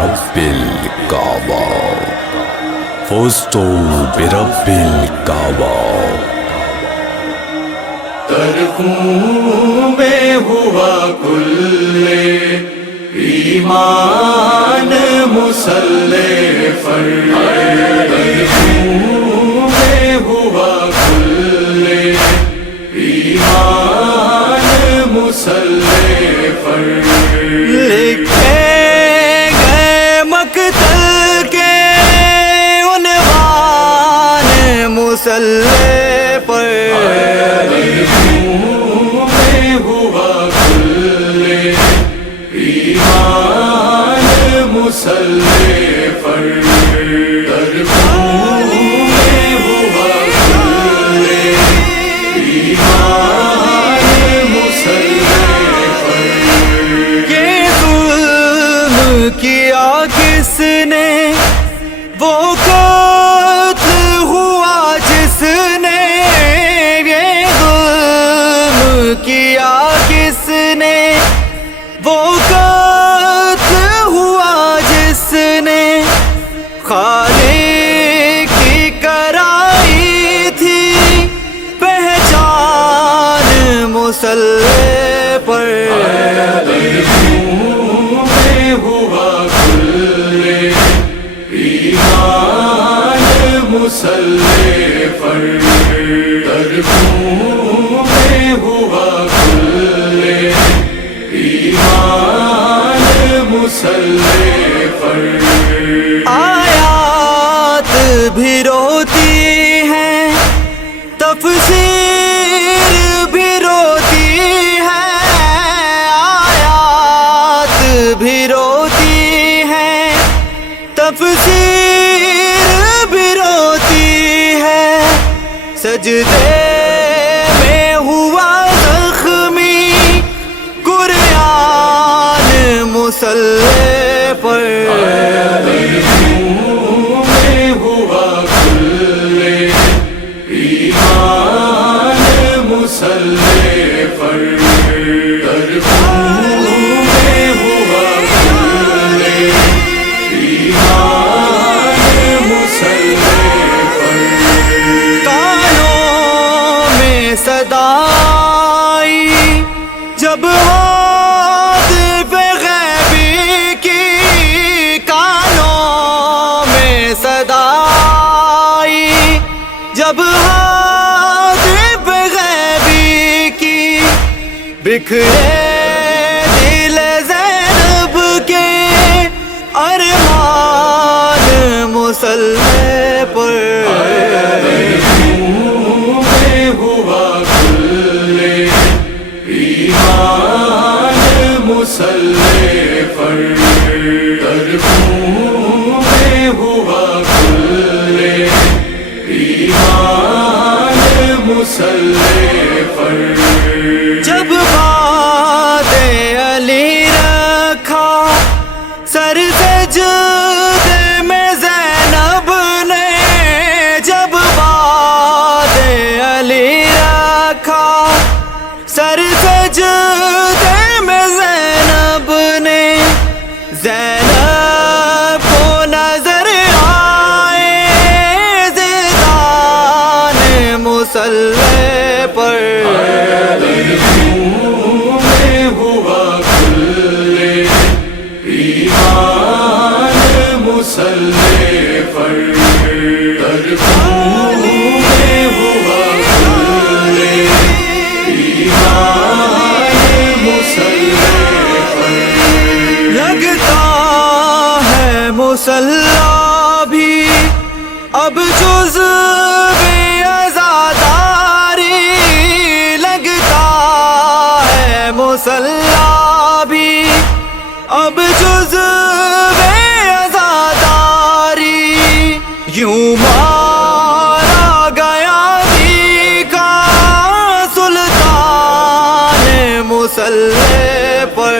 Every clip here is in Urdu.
برب الكعبة فزت برب الكعبة ترکوں میں ہوا کل ایمان مسلح فرد، ترکوں میں ہوا کل ایمان مسلح فرد، لکھے گئے مقتل کے عنوان مسلح پر، مسلح فرد، ترکوں میں ہوا کل ایمان مسلح فرد۔ یہ ظلم کیا کس نے، وہ قتل ہوا جس نے، یہ ظلم کیا کس نے، وہ خالق کی کرائی تھی پہچان مسلح پر، ترکوں میں ہوا کل ایمان مسلح فرد، ترکوں میں ہوا کل ایمان مسلح فرد۔ آیات بھی روتی ہیں، تفسیر بھی روتی ہے، آیات بھی روتی ہیں، تفسیر بھی روتی ہے، سجدے میں ہوا زخمی قرآن مسلح پر، ترکوں میں ہوا کل ایمان مسلح فرد، ترکوں میں ہوا کل ایمان مسلح فرد۔ کانوں میں صدا آئی جب ہاتھ غیبی کی، کانوں میں صدا آئی جب ہاتھ غیبی کی، بکھرے دل زینب کے ارمان مسلح پر، ترکوں میں ہوا کل ایمان مسلح فرد، ترکوں میں ہوا کل ایمان مسلح فرد۔ جب بات علی رکھا سر سجدے میں زینب نے، جب بات علی رکھا سر سجدے میں زینب نے، زینب کو نظر آئے زندان مسلح پر، ترکوں میں ہوا کل ایمان مسلح فرد، ترکوں میں ہوا کل ایمان مسلح فرد۔ لگتا ہے مسلح بھی اب جزو عزاداری، لگتا ہے مسلح بھی اب جزو عزاداری، یوں مارا گیا دی کا سلطان مسلح پر،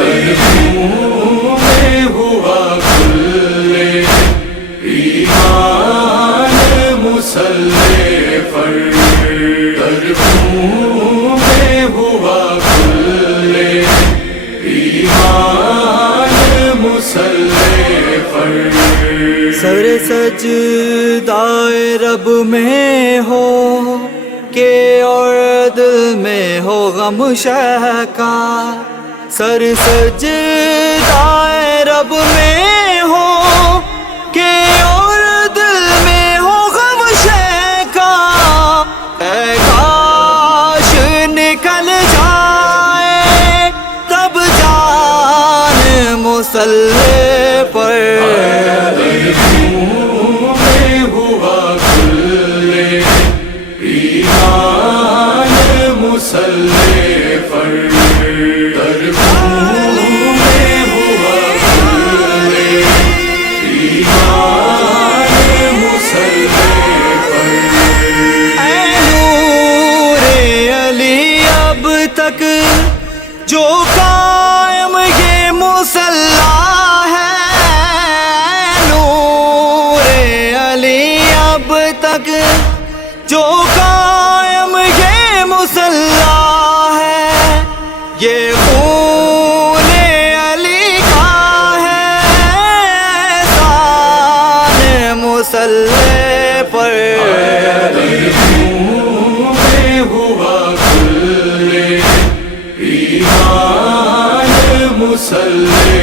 ترکوں میں ہوا کل ایمان مسلح پر سر سجدائے رب میں ہو کہ اور دل میں ہو غم شہ کا سر سجدائے رب میں ہو کہ اور دل میں ہو غم شہ کا اے کاش نکل جائے تب جان مصلی پر میں ہوا کل ایمان مسلح پر میں ہوا کل ایمان مسلح پر اے نور علی اب تک جو قائم یہ مصلی ہے نور علی اب تک جو قائم یہ مصلی ہے یہ خون علی کا ہے احسان مصلی پر میں ہوا کل ایمان مسلح